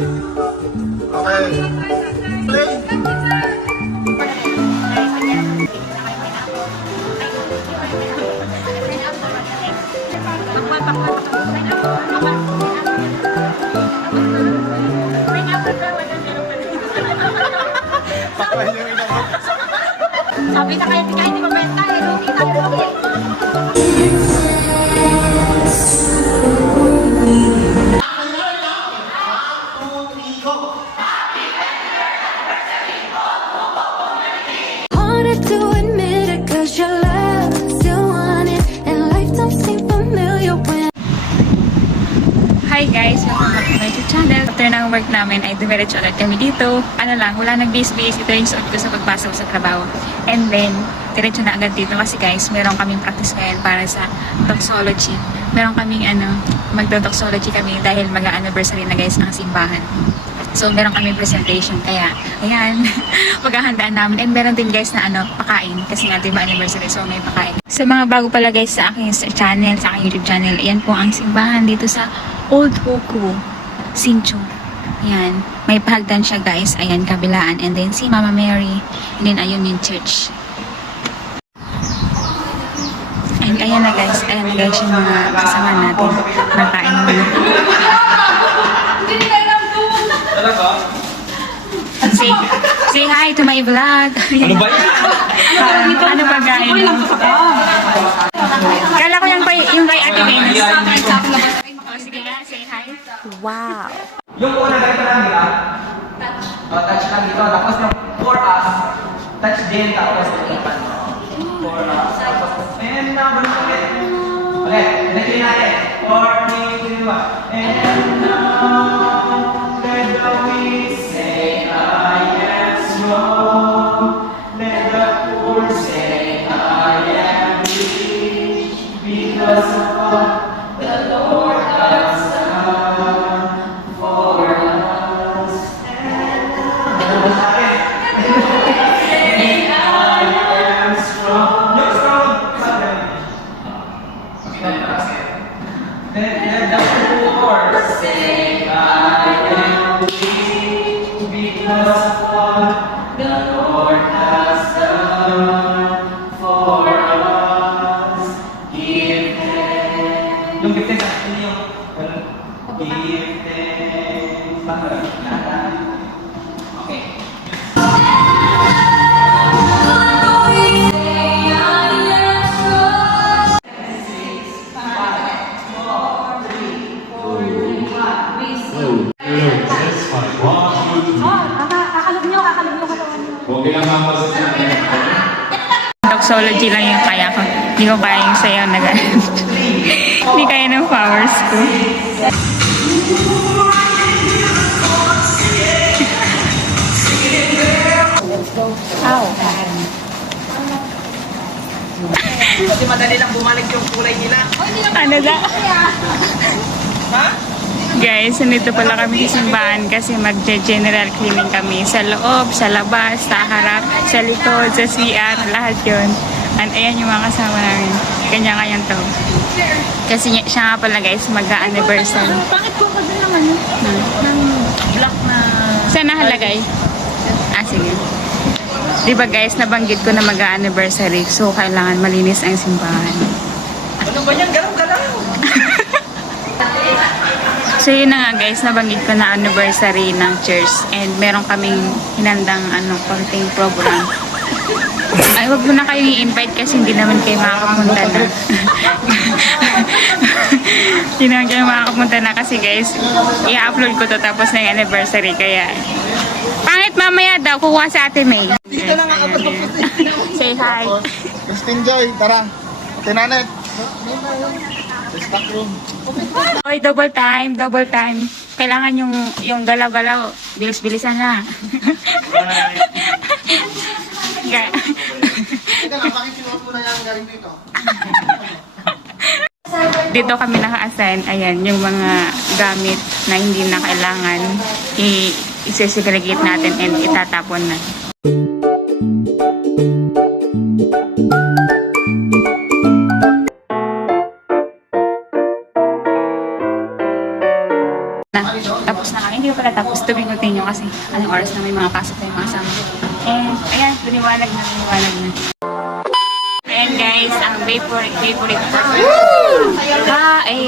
Okay. Play. Sabi na kayo, hindi mabenta eh. Lugi tayo, lugi. Harder to admit it 'cause your love still want it and life don't seem familiar when Hi guys! Welcome back to my YouTube channel. After ng work namin ay dumiretso ulit kami dito. Ano lang, wala nang base-base. Ito yung suot ko sa pagpasok sa trabaho. And then, diretso na agad dito kasi guys, meron kaming practice ngayon para sa doxology. Meron kaming magdo-doxology kami dahil mag-anniversary na guys ng simbahan. So, meron kaming presentation. Kaya, ayan, maghahandaan namin. And meron din guys na pakain. Kasi nga, diba anniversary, so may pakain. Sa mga bago pala guys sa aking channel, sa aking YouTube channel, ayan po ang simbahan dito sa Old Hoku, Sincho. Ayan, may pahagdan siya guys. Ayan, kabilaan. And then si Mama Mary. And then ayun yung church. And ayan na guys. Ayan na guys yung mga kasama natin. Makain mo na. Say hi to my vlog. Ano ba yan? Ano ba guys? Kala ko yung kay Ate Venus. Sige nga, say hi. wow. Yung una ganito lang, di ba? Touch. Touch lang dito. Tapos yung for us, touch din. Tapos ipan mo. For us. Tapos, and now, balik ulit. Ulit. Nagkili natin. 4, 3, 2, 1. And now, let the weak say, I am strong. Let the poor say, I am rich. Because of what the Lord has done for us. And I am strong. You're strong. Let the poor say, I am weak. Because of what the Lord has done for us. Give thanks. Yung give thanks, actually yung give thanks. Okay. Kakalog nyo katawan nyo. Doxology lang yung kaya ko. Hindi ko kaya yung sayaw na gano'n. Hindi kaya ng powers ko. Kasi madali lang bumalik yung kulay nila. Ano na? Ha? Guys, nandito pala kami sa simbahan kasi mag-general cleaning kami sa loob, sa labas, sa harap, sa likod, sa CR, lahat yun. And ayan yung mga kasama namin. Kanya-kanyang to. Kasi siya nga pala guys, mag-anniversary. Bakit ko kasi naman ng black na... Saan nakalagay? Ah, sige. Diba guys, nabanggit ko na mag-anniversary. So, kailangan malinis ang simbahan. Ano ba yan? Galaw-galaw! So yun na nga guys, nabanggit ko na anniversary ng church and meron kaming hinandang konting program. Ay, wag mo na kayo i-invite kasi hindi naman kayo makakapunta na. Hindi naman kayo makakapunta na kasi guys, i-upload ko to tapos na yung anniversary kaya pangit mamaya daw, kukuha sa Ate May. Dito na nga ako. Say hi. Christine Joy, tara. Tinanet. Sa stock room. Oy, double time, double time. Kailangan yung galaw-galaw, bilis-bilisan na. Teka lang, bakit sinuot mo na yung galing dito? Dito kami naka-assign, ayan, yung mga gamit na hindi na kailangan, i-segregate natin and itatapon na. Tapos na kami, hindi ko pala tapos. gusto bigutin nyo kasi anong oras na may mga pasok na yung mga kasama. And, ayan, liniwanag na. Ayan guys, ang favorite ko. Kain!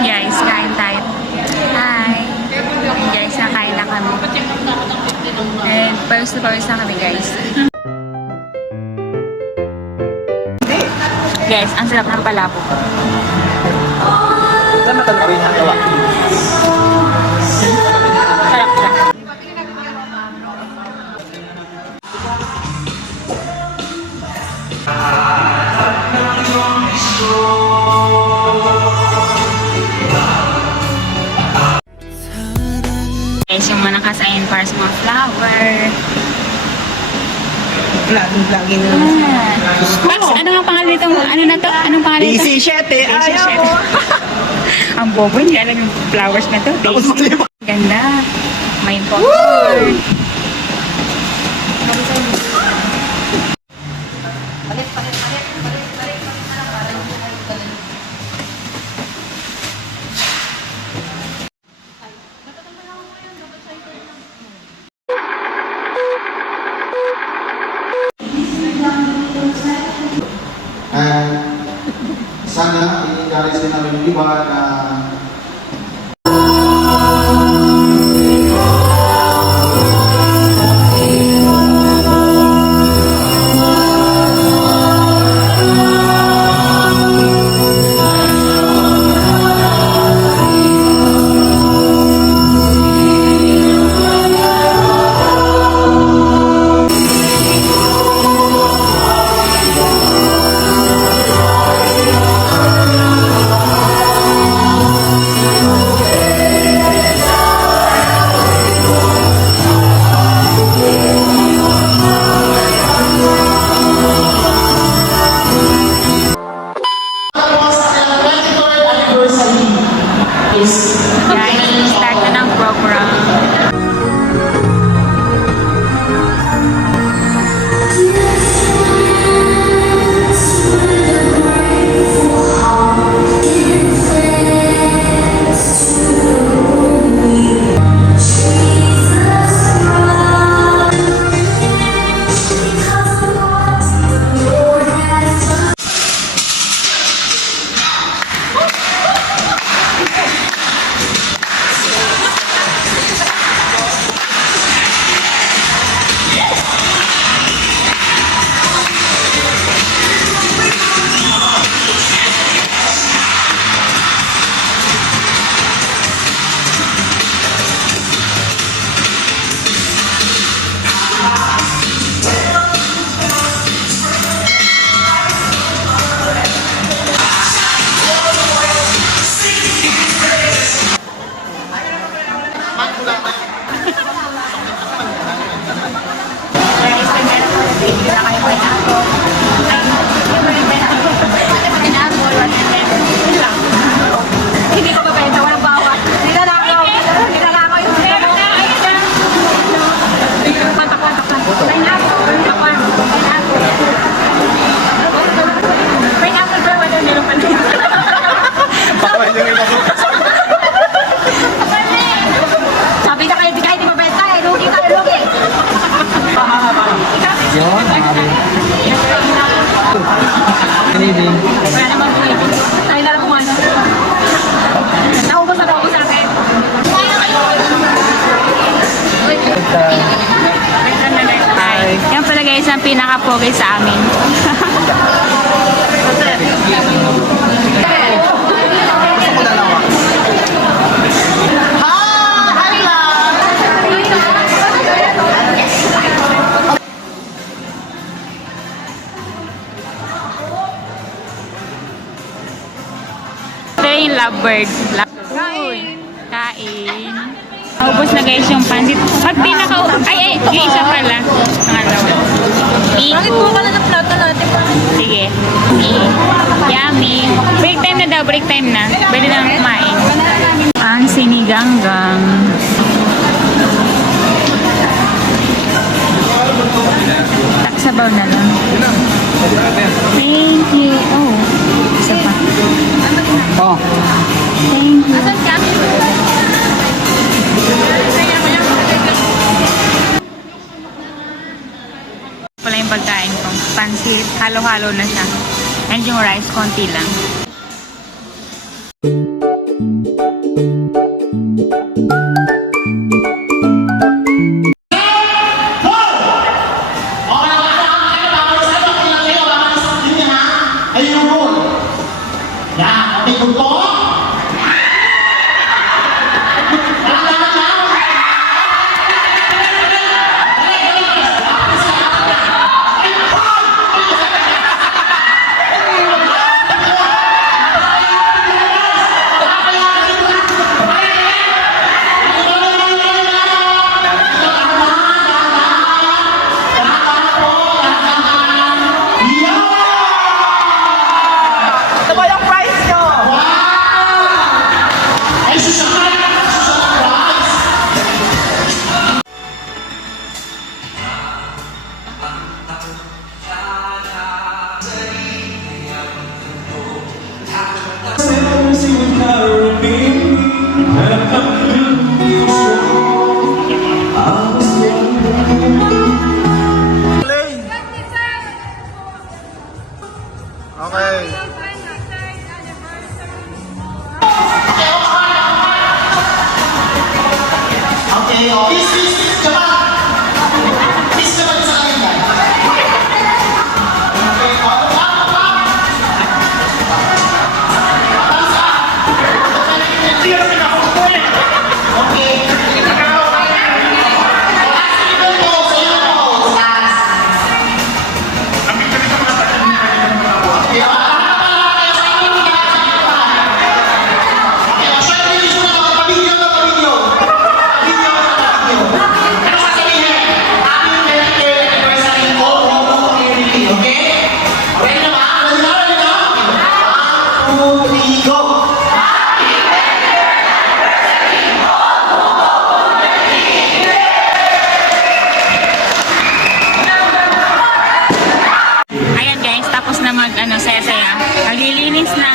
Guys, kain tayo. Hi! Ayan guys, nakain na kami. And, pawis na kami guys. Guys, ang sarap ng palabok. Saan nakalagay ang gawa? Sarap siya. Guys, yung mga nakasayin para sa mga flower. Lagi na. Max, ano nga pangalan nito? Ano na to? Anong pangalan nito? Daisy 7. Ayaw mo. Ang bobo, hindi alam yung flowers na to. Tapos Daisy. maglima. Ganda. May popcorn. And sana i-encourage din namin yung iba na Guys, start na ng program. Guys, nagmeron ko na video na kayo kay ako. Hindi ko mabenta, walang bawat. Hindi na ako yung kontak-kontak lang. Pineapple bro, ano meron pa din. baka yung iba ko. Sabi na kayo, di kahit di mabenta eh. Lugi tayo, lugi. Yun. Wala naman po eh. Tayo na lang kung ano. Naubos sa akin. Yan pala guys, ang pinaka-pogi sa amin. Ito yung lovebird. Kain. Naubos na guys yung pansit. Pag ay, yung isa pala. Pangalawa. Bakit po ka na ng plato natin? Sige. Yummy. Break time na daw, break time na. Pwede na kumain. Ang siniganggang. Sabaw na lang. Thank you. Oh, isa pa. Oh. Thank you. Pala yung pagkain ko. Pansit, halo-halo na siya. And yung rice, konti lang. Ayun po. Yan, okay po po. Ito ba yung price nyo? Ay, susakay! Okay, oh. Peace, come on. Peace naman sa akin, guys. Okay, oh, okay. Go! Ayan guys, tapos na mag saya-saya. Maglilinis na.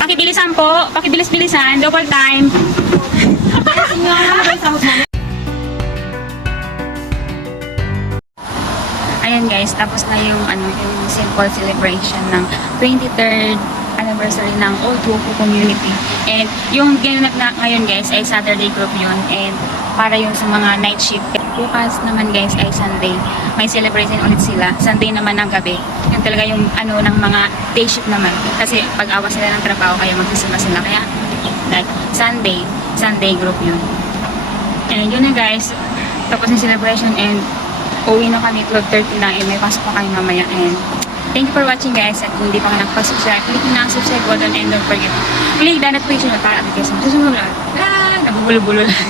Pakibilisan po. Pakibilis-bilisan. Double time. Ayan guys, tapos na yung yung simple celebration ng 23rd anniversary ng Old Woku Community. And yung ginanap na ngayon guys ay Saturday group yun. And para yung sa mga night shift. Bukas naman guys ay Sunday. May celebration ulit sila. Sunday naman ng gabi. Yung talaga yung ng mga day shift naman. Kasi pag awas sila ng trabaho kaya magsisima sila. Kaya like Sunday group yun. And yun na guys. Tapos yung celebration and uwi na kami 12:30 na and may pasok pa kayo mamaya. And thank you for watching guys. At kung hindi pa ka nakapag-subscribe, click na ang subscribe button and don't forget click the notification bell para update kayo sa susunod. Nabubulo-bulo lang.